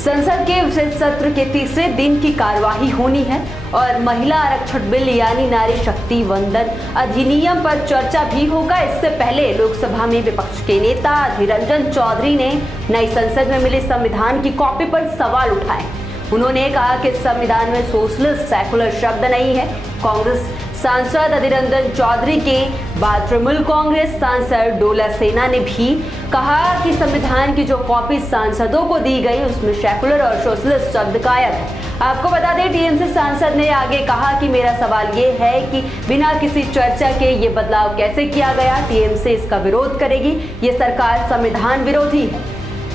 संसद के विशेष सत्र के तीसरे दिन की कार्यवाही होनी है और महिला आरक्षण बिल यानी नारी शक्ति वंदन अधिनियम पर चर्चा भी होगा। इससे पहले लोकसभा में विपक्ष के नेता अधीर रंजन चौधरी ने नई संसद में मिले संविधान की कॉपी पर सवाल उठाए। उन्होंने कहा कि संविधान में सोशलिस्ट सेकुलर शब्द नहीं है। कांग्रेस सांसद अधीर रंजन चौधरी के बाद तृणमूल कांग्रेस सांसद डोला सेना ने भी कहा कि संविधान की जो कॉपी सांसदों को दी गई उसमें सेकुलर और सोशलिस्ट शब्द गायब है। आपको बता दें, टीएमसी सांसद ने आगे कहा कि मेरा सवाल ये है कि बिना किसी चर्चा के ये बदलाव कैसे किया गया। टीएमसी इसका विरोध करेगी। ये सरकार संविधान विरोधी है।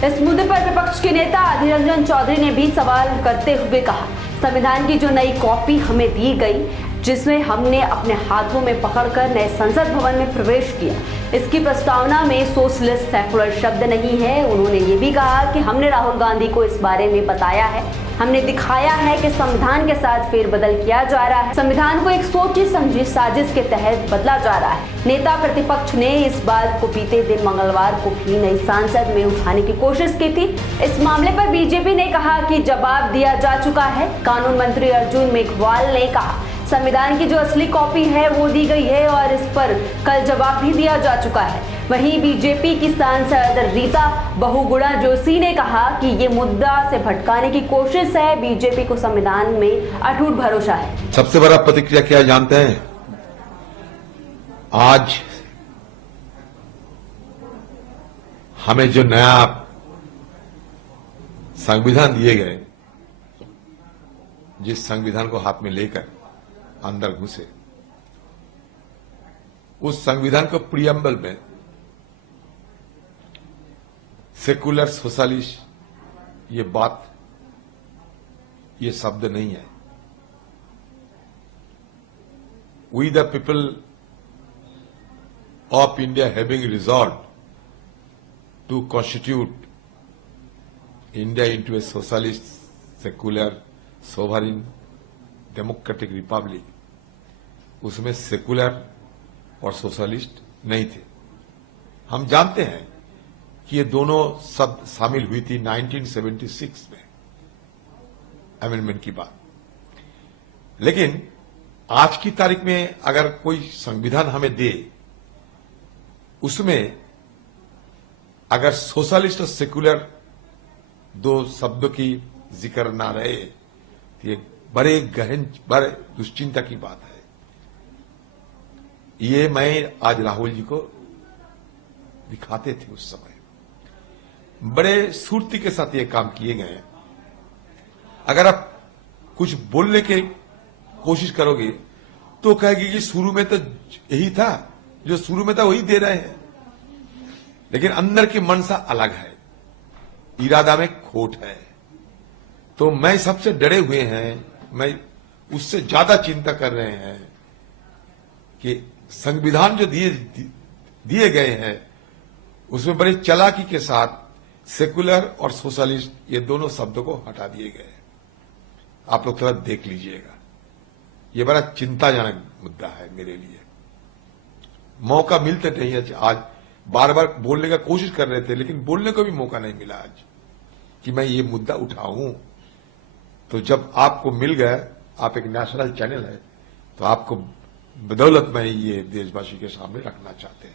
इस मुद्दे पर विपक्ष के नेता अधीर रंजन चौधरी ने भी सवाल करते हुए कहा, संविधान की जो नई कॉपी हमें दी गई, जिसमें हमने अपने हाथों में पकड़कर नए संसद भवन में प्रवेश किया, इसकी प्रस्तावना में सोशलिस्ट सेकुलर शब्द नहीं है। उन्होंने ये भी कहा कि हमने राहुल गांधी को इस बारे में बताया है, हमने दिखाया है कि संविधान के साथ फेरबदल किया जा रहा है, संविधान को एक सोची समझी साजिश के तहत बदला जा रहा है। नेता प्रतिपक्ष ने इस बात को बीते दिन मंगलवार को भी नई संसद में उठाने की कोशिश की थी। इस मामले पर बीजेपी ने कहा कि जवाब दिया जा चुका है। कानून मंत्री अर्जुन मेघवाल ने कहा, संविधान की जो असली कॉपी है वो दी गई है और इस पर कल जवाब भी दिया जा चुका है। वहीं बीजेपी की सांसद रीता बहुगुणा जोशी ने कहा कि ये मुद्दा से भटकाने की कोशिश है। बीजेपी को संविधान में अटूट भरोसा है। सबसे बड़ा प्रतिक्रिया क्या जानते हैं? आज हमें जो नया संविधान दिए गए, जिस संविधान को हाथ में लेकर अंदर घुसे, उस संविधान को प्रियम्बल में सेकुलर सोशलिस्ट ये शब्द नहीं है। We the people of India having resolve to constitute India into a socialist secular sovereign democratic republic, उसमें सेकुलर और सोशलिस्ट नहीं थे। हम जानते हैं कि ये दोनों शब्द शामिल हुई थी 1976 में अमेंडमेंट की बात। लेकिन आज की तारीख में अगर कोई संविधान हमें दे, उसमें अगर सोशलिस्ट और सेकुलर दो शब्दों की जिक्र ना रहे तो ये बड़े दुश्चिंता की बात है। ये मैं आज राहुल जी को दिखाते थे। उस समय बड़े सुर्ती के साथ ये काम किए गए। अगर आप कुछ बोलने की कोशिश करोगे तो कहेगी कि शुरू में तो यही था, जो शुरू में था वही दे रहे हैं, लेकिन अंदर की मनसा अलग है, इरादा में खोट है। तो मैं सबसे डरे हुए हैं, मैं उससे ज्यादा चिंता कर रहे हैं कि संविधान जो दिए गए हैं उसमें बड़ी चालाकी के साथ सेकुलर और सोशलिस्ट ये दोनों शब्दों को हटा दिए गए। आप लोग थोड़ा देख लीजिएगा, ये बड़ा चिंताजनक मुद्दा है मेरे लिए। मौका मिलते नहीं है। आज बार बार बोलने का कोशिश कर रहे थे, लेकिन बोलने को भी मौका नहीं मिला आज कि मैं ये मुद्दा उठाऊं। तो जब आपको मिल गया, आप एक नेशनल चैनल है, तो आपको बदौलत में ये देशवासी के सामने रखना चाहते हैं।